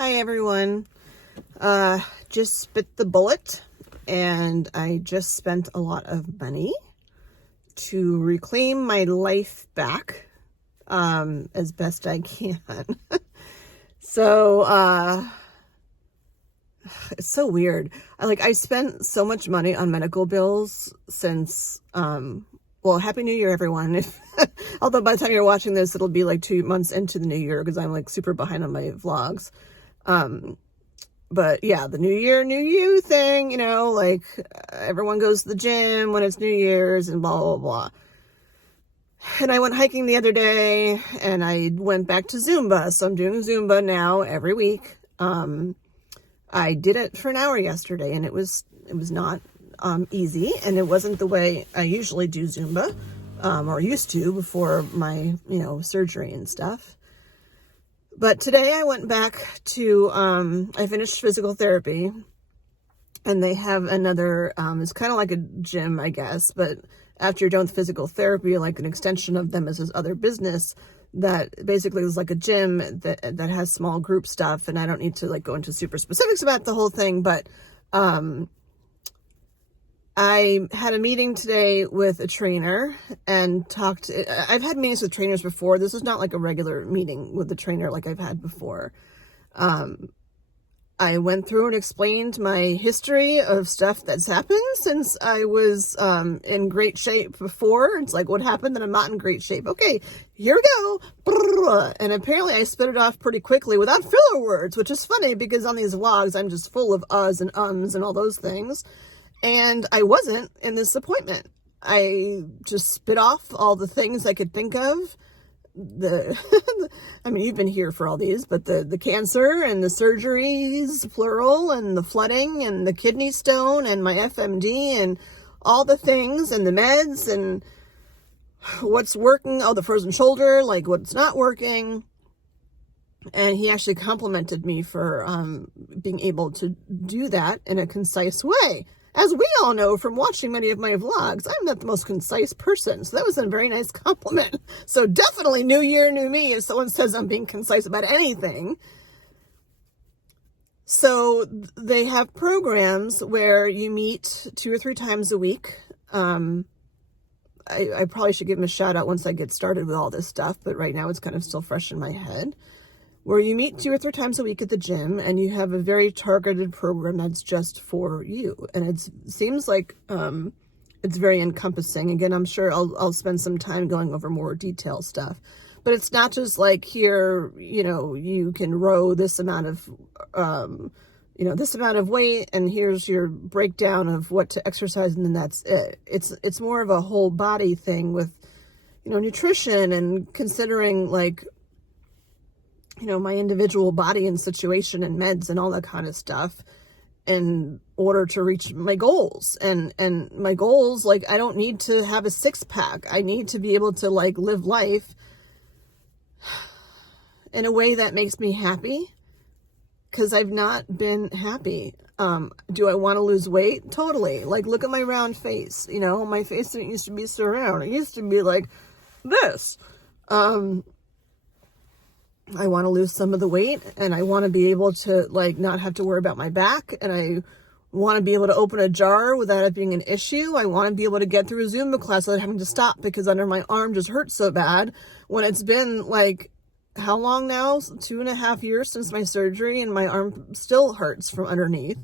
Hi everyone. Just bit the bullet and I just spent a lot of money to reclaim my life back as best I can. So it's so weird. I spent so much money on medical bills since well, Happy New Year everyone. Although by the time you're watching this it'll be like 2 months into the new year because I'm like super behind on my vlogs. But yeah, the new year, new you thing, everyone goes to the gym when it's New Year's and blah, blah, blah. And I went hiking the other day and I went back to Zumba. So I'm doing Zumba now every week. I did it for an hour yesterday and it was not, easy, and it wasn't the way I usually do Zumba, or used to before my, surgery and stuff. But today I went back to, I finished physical therapy and they have another, it's kind of like a gym, I guess, but after you're done with physical therapy, like an extension of them is this other business that basically is like a gym that has small group stuff. And I don't need to go into super specifics about the whole thing, but, I had a meeting today with a trainer and I've had meetings with trainers before. This is not like a regular meeting with the trainer like I've had before. I went through and explained my history of stuff that's happened since I was in great shape before. It's like, what happened that I'm not in great shape? Okay, here we go. And apparently I spit it off pretty quickly without filler words, which is funny because on these vlogs, I'm just full of uhs and ums and all those things. And I wasn't in this appointment. I just spit off all the things I could think of. I mean, you've been here for all these, but the cancer and the surgeries, plural, and the flooding and the kidney stone and my FMD and all the things and the meds and what's working. Oh, the frozen shoulder, like what's not working. And he actually complimented me for being able to do that in a concise way. As we all know from watching many of my vlogs, I'm not the most concise person. So that was a very nice compliment. So definitely new year, new me if someone says I'm being concise about anything. So they have programs where you meet 2 or 3 times a week. I probably should give them a shout out once I get started with all this stuff, but right now it's kind of still fresh in my head. Where you meet 2 or 3 times a week at the gym and you have a very targeted program that's just for you. And it seems like it's very encompassing. Again, I'm sure I'll spend some time going over more detailed stuff. But it's not just like here, you can row this amount of, this amount of weight and here's your breakdown of what to exercise and then that's it. It's more of a whole body thing with, nutrition and considering my individual body and situation and meds and all that kind of stuff in order to reach my goals. And my goals, I don't need to have a 6-pack. I need to be able to live life in a way that makes me happy because I've not been happy. Do I want to lose weight? Totally. Look at my round face. My face didn't used to be so round. It used to be like this. I want to lose some of the weight and I want to be able to not have to worry about my back, and I want to be able to open a jar without it being an issue. I want to be able to get through a Zumba class without having to stop because under my arm just hurts so bad when it's been how long now? 2.5 years since my surgery and my arm still hurts from underneath.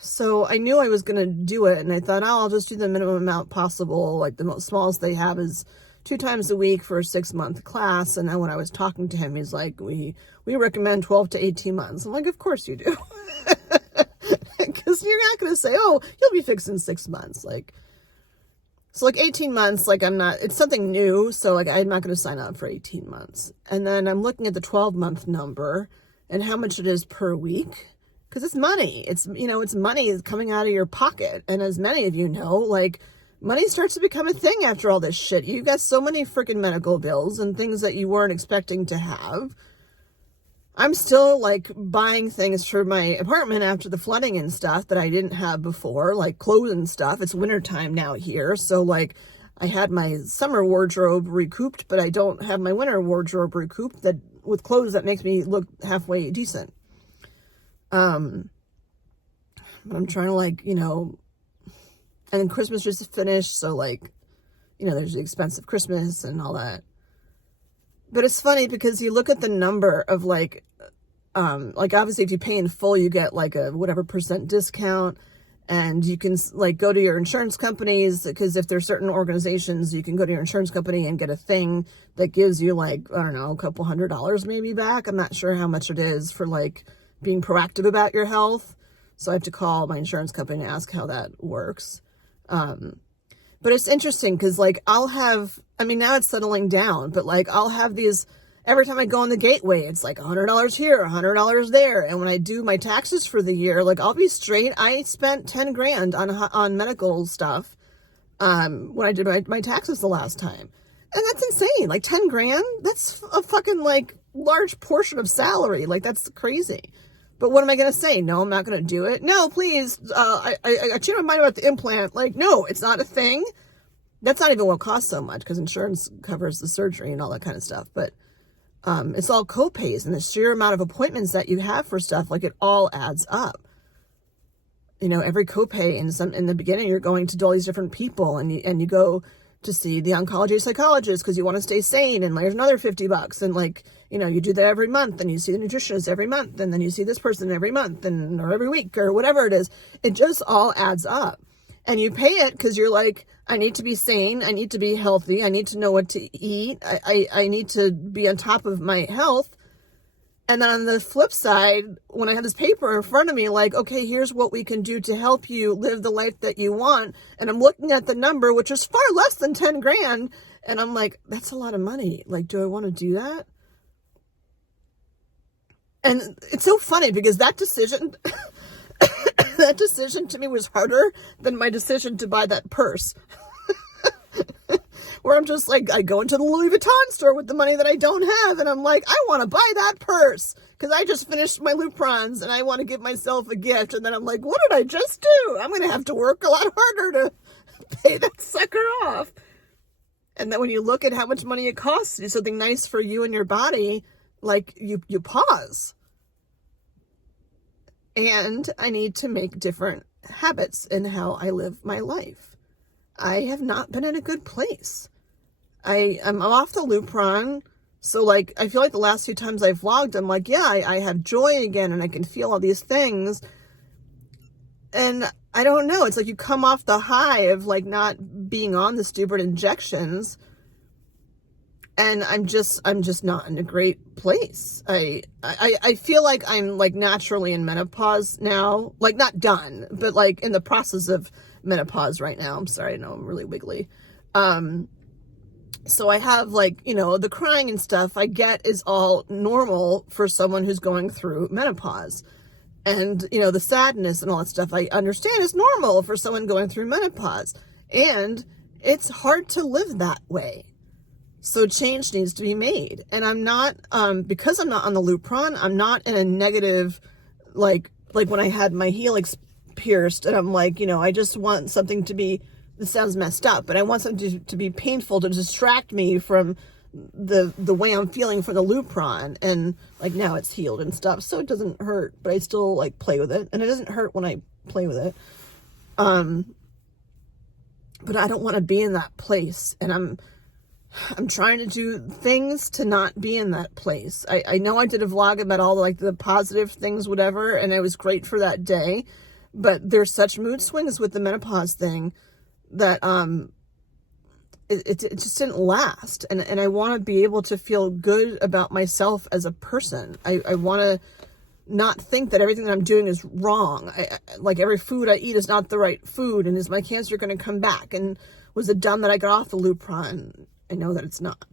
So I knew I was going to do it and I thought, I'll just do the minimum amount possible. The most smallest they have is 2 times a week for a 6-month class. And then when I was talking to him, he's like, we recommend 12 to 18 months. I'm like, of course you do. Because you're not going to say, oh, you'll be fixed in 6 months. So 18 months, it's something new. So I'm not going to sign up for 18 months. And then I'm looking at the 12-month number and how much it is per week. Because it's money. It's money coming out of your pocket. And as many of you know, money starts to become a thing after all this shit. You got so many freaking medical bills and things that you weren't expecting to have. I'm still buying things for my apartment after the flooding and stuff that I didn't have before, clothes and stuff. It's wintertime now here. So I had my summer wardrobe recouped, but I don't have my winter wardrobe recouped that with clothes that makes me look halfway decent. But I'm trying to, like, you know, and then Christmas just finished, so, like, you know, there's the expensive Christmas and all that. But it's funny because you look at the number of, like obviously if you pay in full, you get like a whatever % discount, and you can like go to your insurance companies, because if there's certain organizations, you can go to your insurance company and get a thing that gives you like, I don't know, a couple $100 maybe back. I'm not sure how much it is for like being proactive about your health. So I have to call my insurance company and ask how that works. But it's interesting because, like, I'll have, I mean, now it's settling down, but, like, I'll have these, every time I go in the gateway, it's like $100 here, $100 there. And when I do my taxes for the year, like, I'll be straight. I spent 10 grand on medical stuff when I did my taxes the last time. And that's insane. Like, 10 grand? That's a fucking, like, large portion of salary. Like, that's crazy. But what am I going to say? No, I'm not going to do it. No, please. I changed my mind about the implant. Like, no, it's not a thing. That's not even what costs so much, because insurance covers the surgery and all that kind of stuff. But it's all co-pays, and the sheer amount of appointments that you have for stuff, like, it all adds up. You know, every copay in the beginning, you're going to all these different people, and you go to see the oncology psychologist because you want to stay sane, and there's another $50, and, like, you know, you do that every month, and you see the nutritionist every month, and then you see this person every month or every week or whatever it is. It just all adds up, and you pay it because you're like, I need to be sane, I need to be healthy, I need to know what to eat, I need to be on top of my health. And then on the flip side, when I have this paper in front of me, like, okay, here's what we can do to help you live the life that you want. And I'm looking at the number, which is far less than 10 grand. And I'm like, that's a lot of money. Like, do I want to do that? And it's so funny because that decision, that decision to me was harder than my decision to buy that purse. Where I'm just like, I go into the Louis Vuitton store with the money that I don't have, and I'm like, I want to buy that purse because I just finished my Luprons and I want to give myself a gift. And then I'm like, what did I just do? I'm going to have to work a lot harder to pay that sucker off. And then when you look at how much money it costs to do something nice for you and your body, like, you pause. And I need to make different habits in how I live my life. I have not been in a good place. I'm off the Lupron. So, like, I feel like the last few times I've vlogged, I'm like, yeah, I have joy again, and I can feel all these things. And I don't know. It's like you come off the high of, like, not being on the stupid injections. And I'm just not in a great place. I feel like I'm, like, naturally in menopause now. Like, not done, but, like, in the process of menopause right now. I'm sorry, I know I'm really wiggly. So I have, like, you know, the crying and stuff I get is all normal for someone who's going through menopause. And, you know, the sadness and all that stuff I understand is normal for someone going through menopause. And it's hard to live that way. So change needs to be made. And I'm not, because I'm not on the Lupron, I'm not in a negative, like when I had my helix pierced, and I'm like, you know, I just want something to be, this sounds messed up, but I want something to be painful to distract me from the way I'm feeling for the Lupron. And, like, now it's healed and stuff, so it doesn't hurt, but I still, like, play with it, and it doesn't hurt when I play with it. But I don't want to be in that place, and I'm trying to do things to not be in that place. I know I did a vlog about all, like, the positive things, whatever, and it was great for that day. But there's such mood swings with the menopause thing that it just didn't last. And I want to be able to feel good about myself as a person. I want to not think that everything that I'm doing is wrong. Like, every food I eat is not the right food. And is my cancer going to come back? And was it dumb that I got off the Lupron? I know that it's not.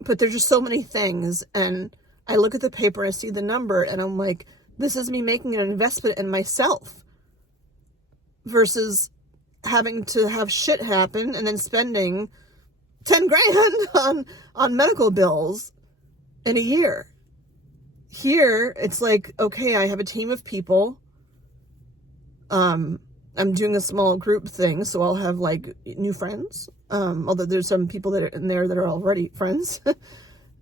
But there's just so many things. And I look at the paper and I see the number, and I'm like, this is me making an investment in myself versus having to have shit happen and then spending 10 grand on medical bills in a year. Here, it's like, okay, I have a team of people. I'm doing a small group thing, so I'll have like new friends. Although there's some people that are in there that are already friends.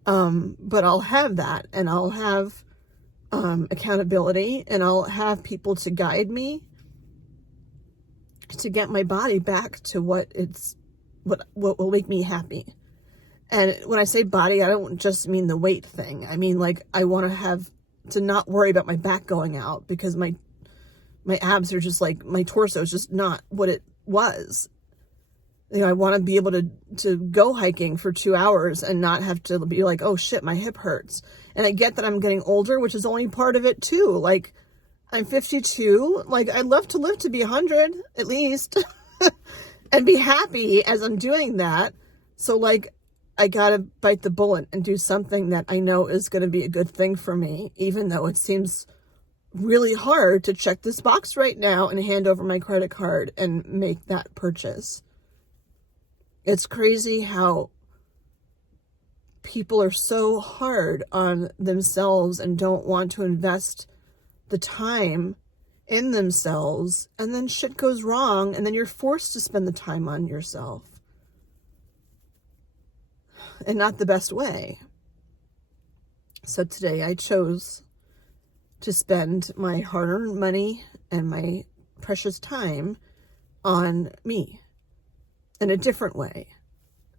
But I'll have that, and I'll have accountability, and I'll have people to guide me to get my body back to what will make me happy. And when I say body, I don't just mean the weight thing. I mean, like, I want to not worry about my back going out, because my abs are just like, my torso is just not what it was. You know, I want to be able to go hiking for 2 hours and not have to be like, oh shit, my hip hurts. And I get that I'm getting older, which is only part of it too. Like, I'm 52. Like, I'd love to live to be 100 at least and be happy as I'm doing that. So like, I gotta bite the bullet and do something that I know is going to be a good thing for me, even though it seems really hard to check this box right now and hand over my credit card and make that purchase. It's crazy how people are so hard on themselves and don't want to invest the time in themselves, and then shit goes wrong, and then you're forced to spend the time on yourself. And not the best way. So today I chose to spend my hard-earned money and my precious time on me in a different way.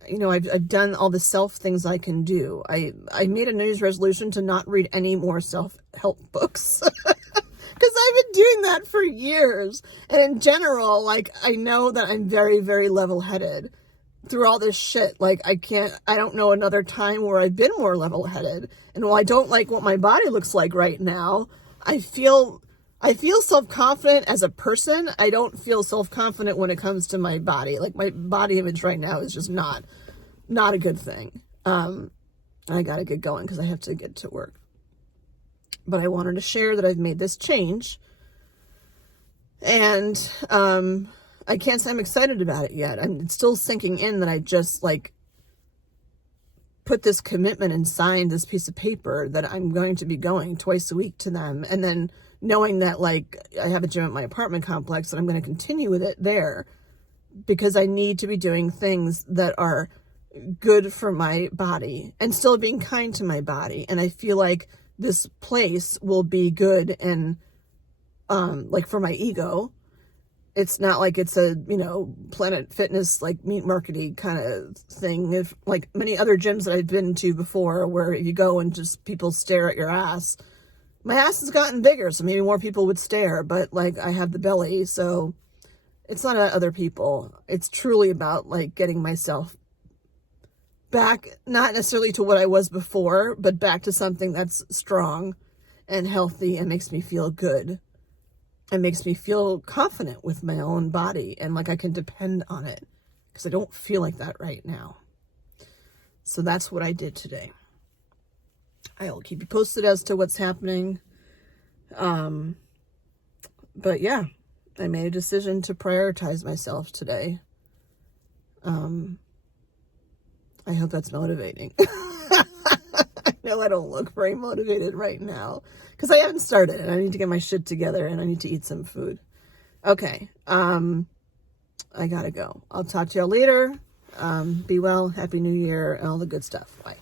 You know, I've done all the self things I can do. I made a New Year's resolution to not read any more self-help books. Because I've been doing that for years. And in general, like, I know that I'm very, very level-headed through all this shit. Like, I don't know another time where I've been more level-headed. And while I don't like what my body looks like right now, I feel self-confident as a person. I don't feel self-confident when it comes to my body. Like, my body image right now is just not a good thing. I gotta get going because I have to get to work. But I wanted to share that I've made this change. And I can't say I'm excited about it yet. It's still sinking in that I just, like, put this commitment and signed this piece of paper that I'm going to be going twice a week to them. And then knowing that, like, I have a gym at my apartment complex and I'm going to continue with it there because I need to be doing things that are good for my body and still being kind to my body. And I feel like this place will be good and, like, for my ego. It's not like it's a, you know, Planet Fitness, like, meat markety kind of thing. If, like, many other gyms that I've been to before where you go and just people stare at your ass. My ass has gotten bigger, so maybe more people would stare, but, like, I have the belly, so it's not about other people. It's truly about, like, getting myself back, not necessarily to what I was before, but back to something that's strong and healthy and makes me feel good. It makes me feel confident with my own body and like I can depend on it, because I don't feel like that right now. So that's what I did today. I'll keep you posted as to what's happening. But yeah, I made a decision to prioritize myself today. I hope that's motivating. I know I don't look very motivated right now because I haven't started and I need to get my shit together and I need to eat some food. Okay. I gotta go. I'll talk to y'all later. Be well. Happy New Year and all the good stuff. Bye.